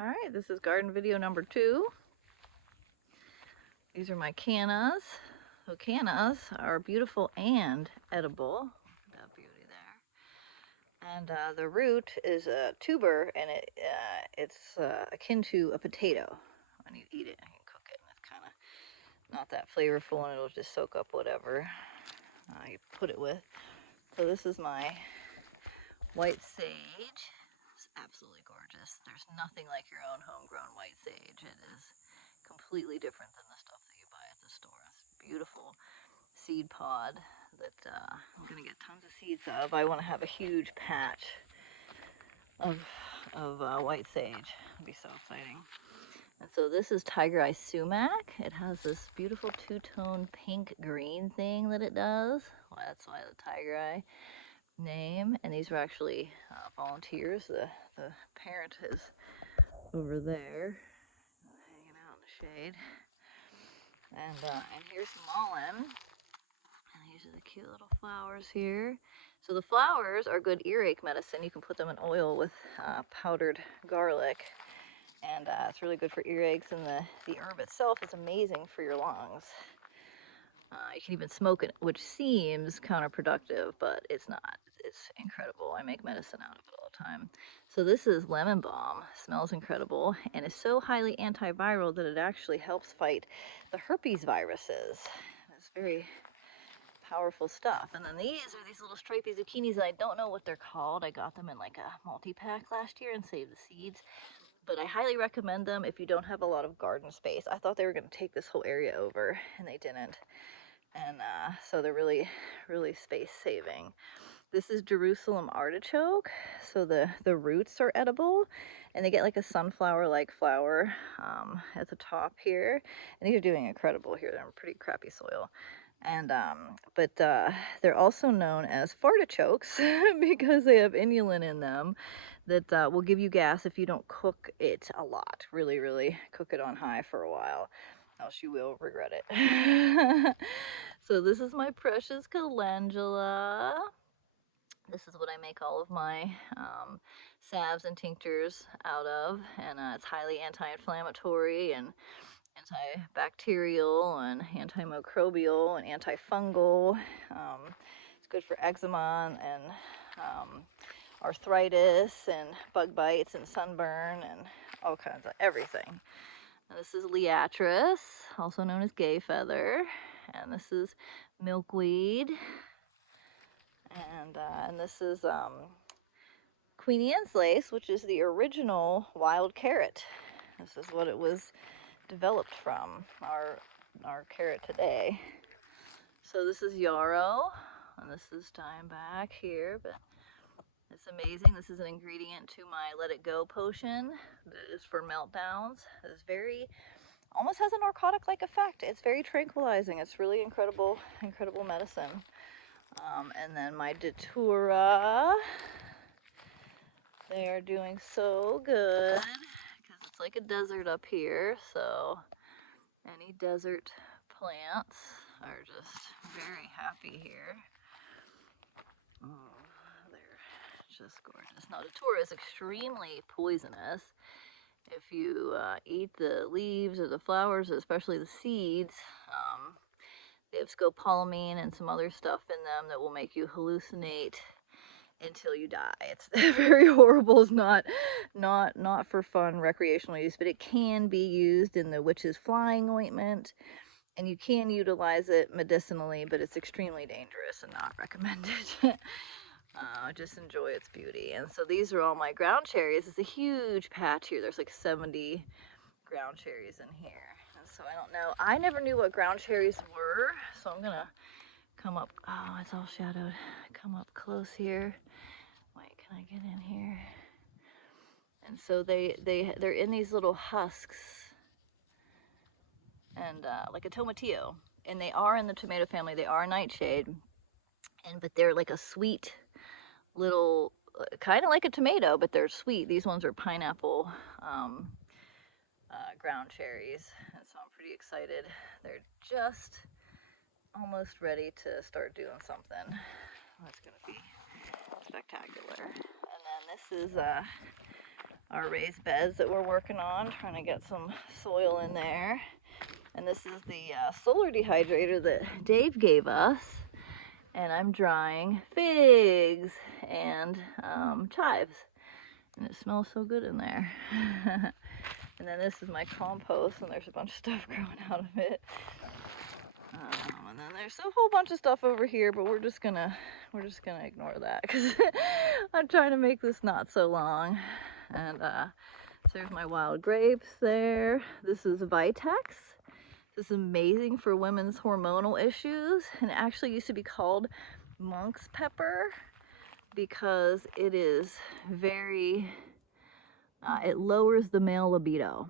Alright, this is garden video number 2. These are my cannas. So cannas are beautiful and edible. Look at that beauty there. And the root is a tuber, and it's akin to a potato. When you eat it and you cook it, and it's kind of not that flavorful, and it'll just soak up whatever you put it with. So this is my white sage. It's absolutely gorgeous. There's nothing like your own homegrown white sage. It is completely different than the stuff that you buy at the store. It's a beautiful seed pod that I'm going to get tons of seeds of. I want to have a huge patch of white sage. It'll be so exciting. And so this is Tiger Eye Sumac. It has this beautiful two-tone pink-green thing that it does. Well, that's why the Tiger Eye name. And these were actually volunteers. The parent is over there, hanging out in the shade. And here's Mullen. And these are the cute little flowers here. So the flowers are good earache medicine. You can put them in oil with powdered garlic. And it's really good for earaches, and the herb itself is amazing for your lungs. You can even smoke it, which seems counterproductive, but it's not. It's incredible. I make medicine out of it all the time. So this is lemon balm. Smells incredible and is so highly antiviral that it actually helps fight the herpes viruses. It's very powerful stuff. And then these are these little stripy zucchinis, and I don't know what they're called. I got them in like a multi-pack last year and saved the seeds. But I highly recommend them if you don't have a lot of garden space. I thought they were going to take this whole area over, and they didn't. And so they're really, really space saving. This is Jerusalem artichoke. So the roots are edible, and they get like a sunflower-like flower at the top here. And these are doing incredible here. They're in pretty crappy soil. And but they're also known as fartichokes because they have inulin in them that will give you gas if you don't cook it a lot. Really, really cook it on high for a while, else you will regret it. So this is my precious calendula. This is what I make all of my salves and tinctures out of, and it's highly anti-inflammatory and antibacterial and antimicrobial and antifungal. It's good for eczema and arthritis and bug bites and sunburn and all kinds of everything. And this is Liatris, also known as gay feather, and this is milkweed, and this is Queen Anne's lace, which is the original wild carrot. This is what it was developed from, our carrot today. So this is yarrow, and this is dying back here, but it's amazing. This is an ingredient to my Let It Go potion that is for meltdowns. It's almost has a narcotic-like effect. It's very tranquilizing. It's really incredible medicine. And then my datura. They are doing so good because it's like a desert up here. So any desert plants are just very happy here. Oh, they're just gorgeous. Now, datura is extremely poisonous. If you eat the leaves or the flowers, especially the seeds, they have scopolamine and some other stuff in them that will make you hallucinate until you die. It's very horrible. It's not for fun recreational use, but it can be used in the witch's flying ointment, and you can utilize it medicinally, but it's extremely dangerous and not recommended. Just enjoy its beauty. And so these are all my ground cherries. It's a huge patch here. There's like 70 ground cherries in here. And so I don't know. I never knew what ground cherries were, so I'm gonna come up. Oh, it's all shadowed. Come up close here. Wait, can I get in here? And so they're in these little husks, and like a tomatillo, and they are in the tomato family. They are nightshade, but they're like a sweet little, kind of like a tomato, but they're sweet. These ones are pineapple ground cherries, and so I'm pretty excited. They're just almost ready to start doing something. That's gonna be spectacular. And then this is our raised beds that we're working on, trying to get some soil in there. And this is the solar dehydrator that Dave gave us. And I'm drying figs and chives. And it smells so good in there. And then this is my compost, and there's a bunch of stuff growing out of it. And then there's a whole bunch of stuff over here, but we're just gonna ignore that because I'm trying to make this not so long. And so there's my wild grapes there. This is Vitex. This is amazing for women's hormonal issues, and it actually used to be called monk's pepper because it is very it lowers the male libido.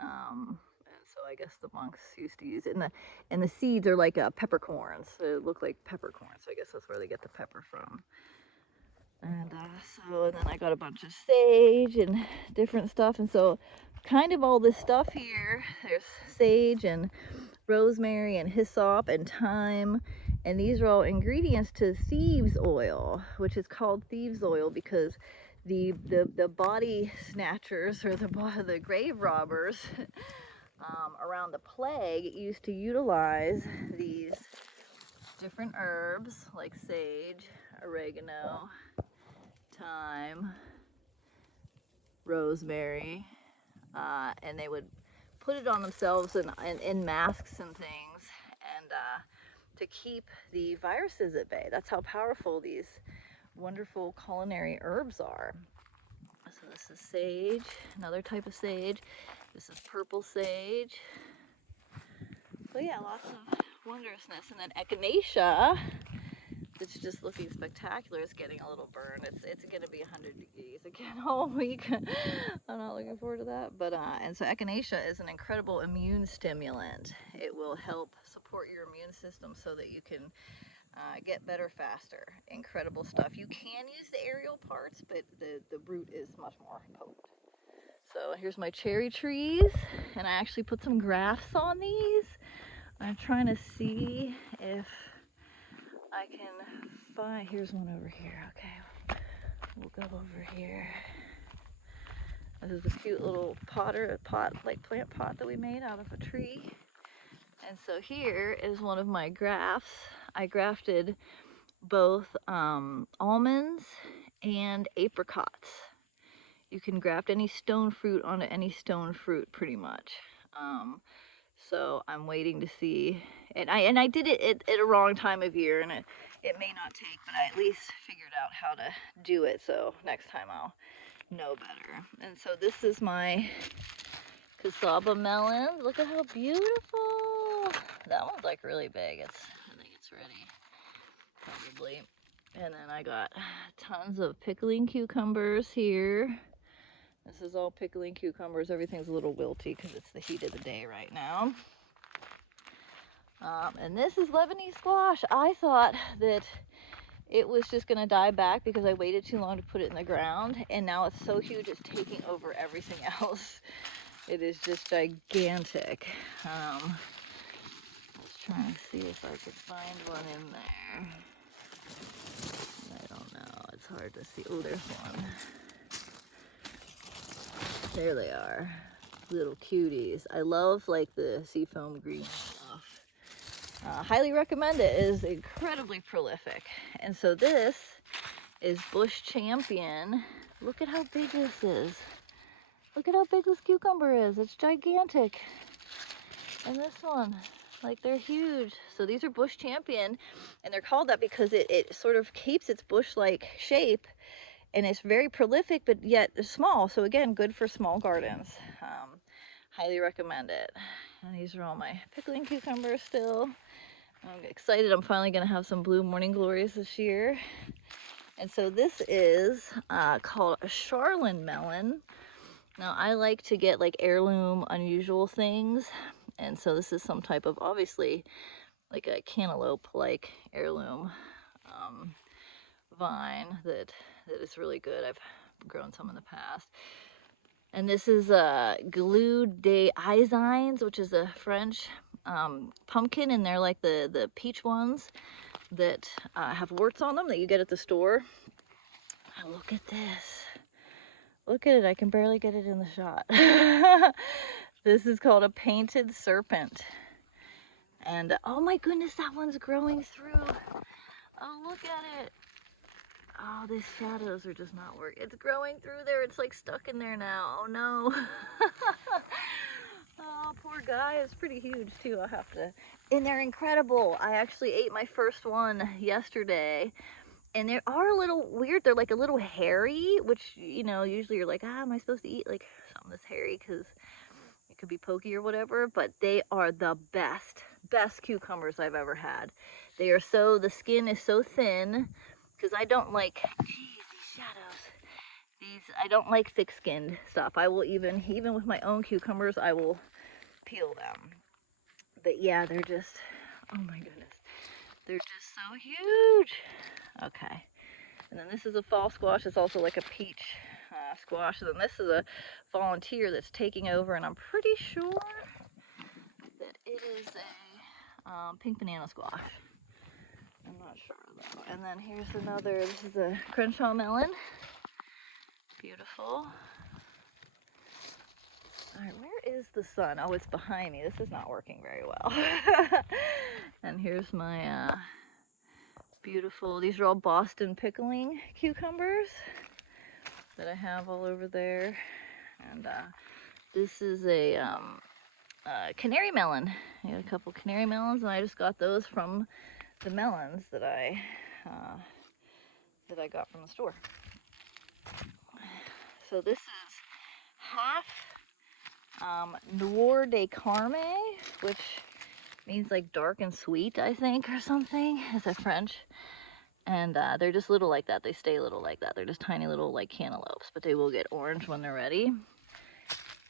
And so I guess the monks used to use it. And the seeds are like peppercorns. So they look like peppercorns. So I guess that's where they get the pepper from. And and then I got a bunch of sage and different stuff. And so kind of all this stuff here, there's sage and rosemary and hyssop and thyme. And these are all ingredients to thieves oil, which is called thieves oil because the body snatchers or the grave robbers around the plague used to utilize these different herbs like sage, oregano, thyme, rosemary, and they would put it on themselves in masks and things, and to keep the viruses at bay. That's how powerful these wonderful culinary herbs are. So this is sage, another type of sage. This is purple sage. So yeah, lots of wondrousness. And then echinacea, it's just looking spectacular. It's getting a little burned. It's going to be 100 degrees again all week. I'm not looking forward to that. But and so echinacea is an incredible immune stimulant. It will help support your immune system so that you can get better faster. Incredible stuff. You can use the aerial parts, but the root is much more potent. So here's my cherry trees, and I actually put some grafts on these. I'm trying to see if I can find, here's one over here. Okay, we'll go over here. This is a cute little plant pot that we made out of a tree. And so here is one of my grafts. I grafted both almonds and apricots. You can graft any stone fruit onto any stone fruit pretty much. So I'm waiting to see, and I did it at a wrong time of year, and it may not take, but I at least figured out how to do it, so next time I'll know better. And so this is my cassava melon. Look at how beautiful. That one's like really big. I think it's ready, probably. And then I got tons of pickling cucumbers here. This is all pickling cucumbers. Everything's a little wilty because it's the heat of the day right now. And this is Lebanese squash. I thought that it was just going to die back because I waited too long to put it in the ground. And now it's so huge, it's taking over everything else. It is just gigantic. I was trying to see if I could find one in there. I don't know. It's hard to see. Oh, there's one. There they are, little cuties. I love like the seafoam green stuff. Highly recommend it. It is incredibly prolific. And so this is Bush Champion. Look at how big this is. Look at how big this cucumber is. It's gigantic. And this one, like they're huge. So these are Bush Champion, and they're called that because it sort of keeps its bush-like shape. And it's very prolific, but yet small. So again, good for small gardens. Highly recommend it. And these are all my pickling cucumbers still. I'm excited. I'm finally going to have some blue morning glories this year. And so this is called a Charlin melon. Now I like to get like heirloom, unusual things. And so this is some type of, obviously, like a cantaloupe-like heirloom vine that is really good. I've grown some in the past. And this is Glue des Aisines, which is a French pumpkin, and they're like the peach ones that have warts on them that you get at the store. Now look at this. Look at it, I can barely get it in the shot. This is called a painted serpent. And oh my goodness, that one's growing through. Oh, look at it. Oh, these shadows are just not working. It's growing through there. It's like stuck in there now. Oh no. Oh, poor guy. It's pretty huge too. I'll have to. And they're incredible. I actually ate my first one yesterday. And they are a little weird. They're like a little hairy, which, you know, usually you're like, am I supposed to eat like something that's hairy because it could be pokey or whatever. But they are the best cucumbers I've ever had. They are so, the skin is so thin because I don't like, geez, these shadows. I don't like thick-skinned stuff. I will even with my own cucumbers, I will peel them. But yeah, they're just, oh my goodness. They're just so huge. Okay. And then this is a fall squash. It's also like a peach squash. And then this is a volunteer that's taking over, and I'm pretty sure that it is a pink banana squash. I'm not sure though. And then here's another, this is a Crenshaw melon. Beautiful. Alright, where is the sun? Oh, it's behind me. This is not working very well. And here's my beautiful, these are all Boston pickling cucumbers that I have all over there. And this is a canary melon. I got a couple canary melons, and I just got those from the melons that I got from the store. So this is half Noir de Carme, which means like dark and sweet, I think, or something. It's a French. And they're just little like that. They stay little like that. They're just tiny little like cantaloupes, but they will get orange when they're ready.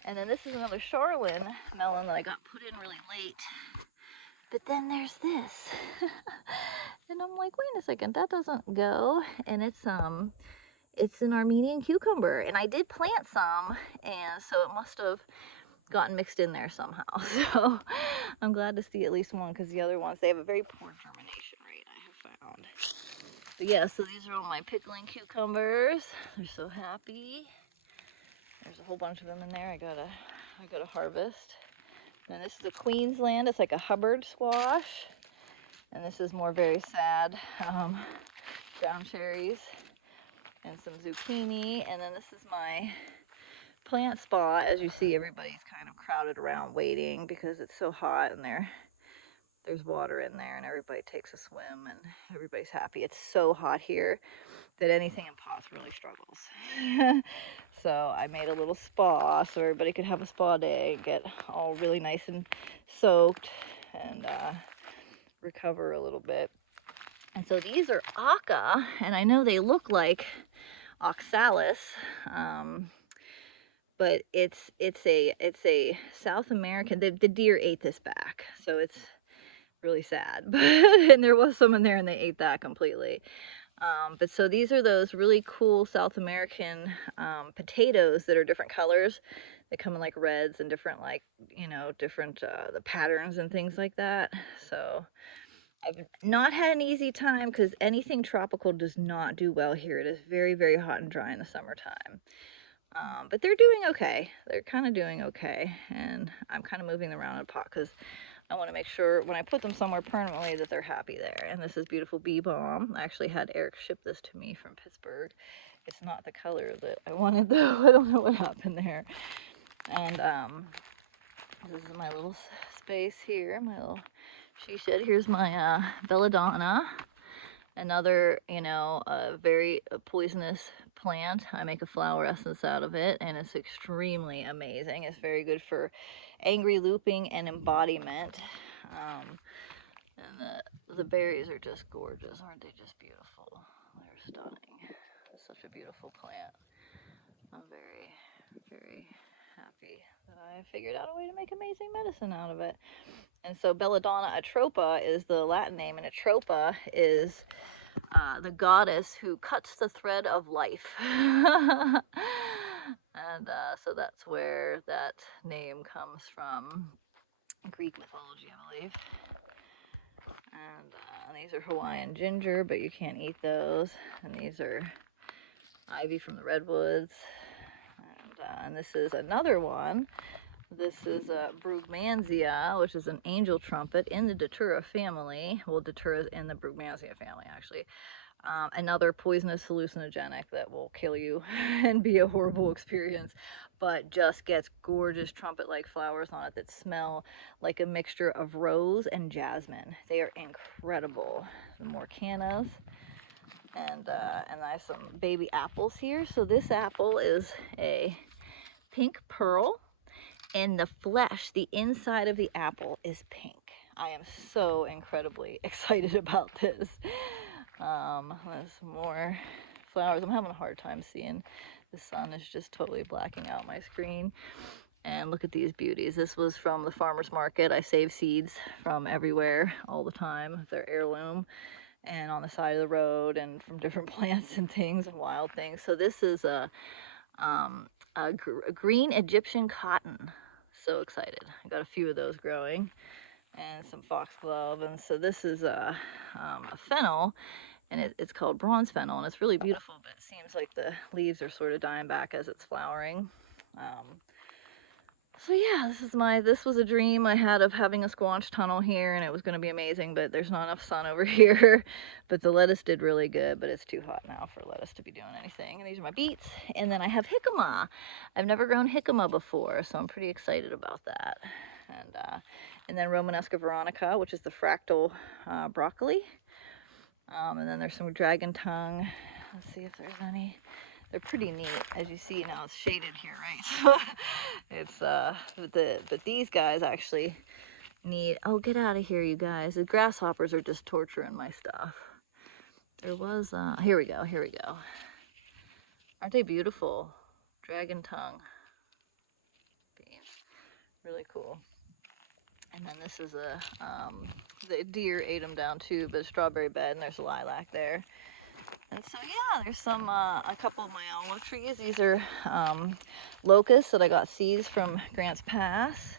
And then this is another Charlene melon that I got put in really late. But then there's this. And I'm like, wait a second, that doesn't go. And it's an Armenian cucumber. And I did plant some, and so it must have gotten mixed in there somehow. So I'm glad to see at least one, because the other ones, they have a very poor germination rate, I have found. But yeah, so these are all my pickling cucumbers. They're so happy. There's a whole bunch of them in there. I gotta harvest. And this is a Queensland. It's like a Hubbard squash. And this is more very sad brown cherries and some zucchini. And then this is my plant spot. As you see, everybody's kind of crowded around waiting because it's so hot, and there's water in there, and everybody takes a swim, and everybody's happy. It's so hot here that anything in pots really struggles. So I made a little spa so everybody could have a spa day and get all really nice and soaked and recover a little bit. And so these are Aca, and I know they look like oxalis, but it's a South American. The deer ate this back, so it's really sad. And there was some in there, and they ate that completely. But so these are those really cool South American potatoes that are different colors. They come in like reds and different, like, you know, different the patterns and things like that. So I've not had an easy time because anything tropical does not do well here. It is very, very hot and dry in the summertime. But they're doing okay. They're kind of doing okay. And I'm kind of moving them around in a pot because I want to make sure when I put them somewhere permanently that they're happy there. And this is beautiful bee balm. I actually had Eric ship this to me from Pittsburgh. It's not the color that I wanted though. I don't know what happened there. And this is my little space here, my little she shed. Here's my belladonna, another, you know, very poisonous plant. I make a flower essence out of it, and it's extremely amazing. It's very good for angry looping and embodiment. And the berries are just gorgeous. Aren't they just beautiful? They're stunning. It's such a beautiful plant. I'm very, very happy that I figured out a way to make amazing medicine out of it. And so Belladonna atropa is the Latin name, and atropa is the goddess who cuts the thread of life. And so that's where that name comes from, Greek mythology, I believe. And these are Hawaiian ginger, but you can't eat those. And these are ivy from the redwoods. And this is another one. This is Brugmansia, which is an angel trumpet in the Datura family. Well, Datura is in the Brugmansia family, actually. Another poisonous hallucinogenic that will kill you and be a horrible experience, but just gets gorgeous trumpet-like flowers on it that smell like a mixture of rose and jasmine. They are incredible. Some more cannas, and I have some baby apples here. So this apple is a pink pearl, and the flesh, the inside of the apple is pink. I am so incredibly excited about this. There's some more flowers. I'm having a hard time seeing. The sun is just totally blacking out my screen. And look at these beauties. This was from the farmer's market. I save seeds from everywhere all the time. They're heirloom and on the side of the road and from different plants and things and wild things. So this is a green Egyptian cotton. So excited. I got a few of those growing, and some foxglove. And so this is a fennel, and it's called bronze fennel, and it's really beautiful, but it seems like the leaves are sort of dying back as it's flowering. So yeah, this was a dream I had of having a squanch tunnel here, and it was going to be amazing, but there's not enough sun over here. But the lettuce did really good, but it's too hot now for lettuce to be doing anything. And these are my beets. And then I have jicama. I've never grown jicama before, so I'm pretty excited about that. And then Romanesca veronica, which is the fractal broccoli. And then there's some dragon tongue. Let's see if there's any. They're pretty neat, as you see. Now it's shaded here, right? So it's but these guys actually need. Oh, get out of here, you guys! The grasshoppers are just torturing my stuff. There was here we go. Aren't they beautiful? Dragon tongue beans, really cool. And then this is the deer ate them down too, but a strawberry bed, and there's a lilac there. And so yeah, there's a couple of my olive trees. These are locusts that I got seeds from Grants Pass.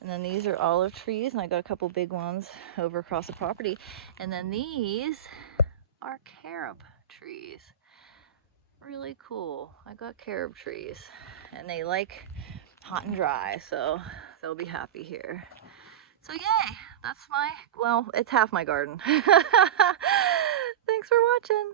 And then these are olive trees, and I got a couple big ones over across the property. And then these are carob trees. Really cool. I got carob trees, and they like hot and dry, so they'll be happy here. So yay, that's well, it's half my garden. Thanks for watching.